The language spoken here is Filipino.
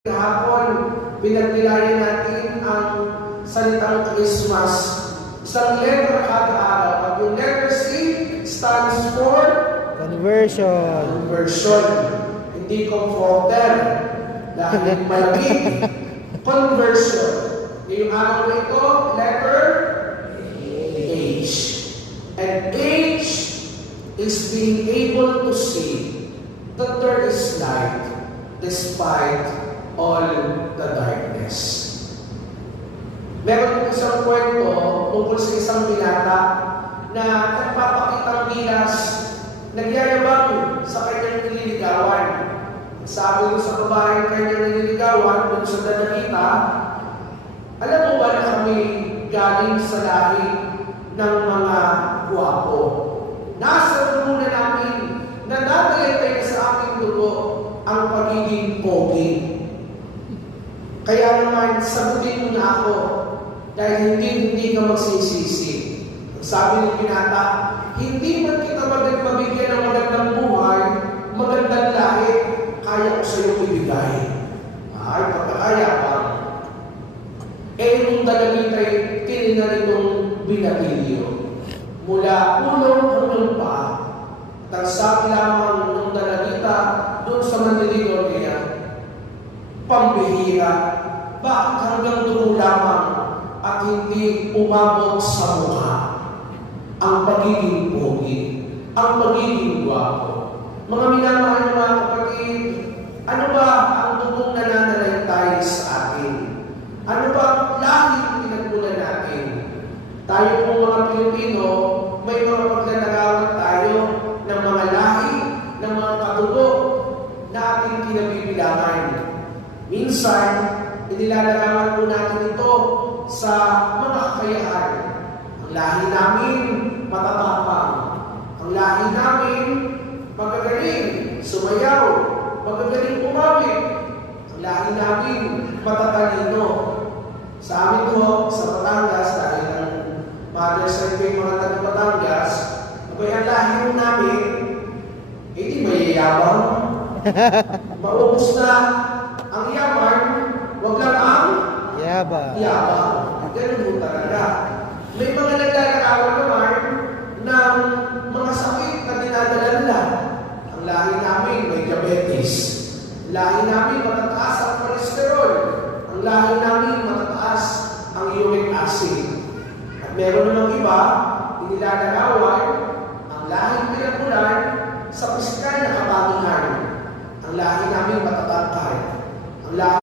Kahapon, pinagnilayan natin ang salitang Christmas. Isang letter kada araw. At yung letter C stands for Conversion. Conversion. Hindi comforter. Dahil malamig. Conversion. Yung araw na ito, letter H. And H is being able to see that there is light despite all the darkness. Meron po isang kwento tungkol sa isang binata na nagpapakitang bilas, nagyayabang sa kanyang nililigawan. Sabi ko sa babaeng kanyang nililigawan, dun sa dalagita, alam mo ba na kami galing sa lahi ng mga guwapo? Nasa muna namin na dadalay sa aming dugo ang pagiging pogi. Kaya naman, sagutin mo na ako dahil hindi ka magsisisi. Sabi ng binata, hindi man kita mabigyan ng magandang buhay, magandang lahi, kaya ko sa iyo ibigay. Ay, pagkakayabang. Yung dalagit ay tininarin ng binatilyo. Mula ulong hanggang pa, tagsak lamang ng dalagita doon sa Maniligaw niya, pambihira, bakit hanggang dulo lamang at hindi umabot sa mukha ang pagiging pogi, ang pagiging gwapo? Mga minamahal ng mga kapatid, ano ba ang dugong nananalaytay sa atin? Ano ba ang lahing pinagmulan natin? Tayo pong mga Pilipino, may mga paglalagawan tayo ng mga lahi, ng mga katugo na ating kinabibilangan. Minsan, inilalarawan po natin ito sa mga kakayahan. Ang lahi namin, matatapang. Ang lahi namin, magagaling, sumayaw, magagaling umawit. Ang lahi namin, matatalino. Sa amin po, sa Batangas, dahil ang Mother's Day ko yung mga taga-Batangas, ang lahi namin, hindi mayayabang. Maubos na ang yaman, wag lang ang Yabang. Ganun po talaga. May mga naglalarawan naman ng mga sakit na dinadala nila. Ang lahi namin may diabetes. Lahi namin matataas ang cholesterol. Ang lahi namin matataas ang uric acid. At meron namang iba, inilalarawan ang lahing pinagmulan sa pisikal na kabangihan. Ang lahi namin matatangkad. Ang lahi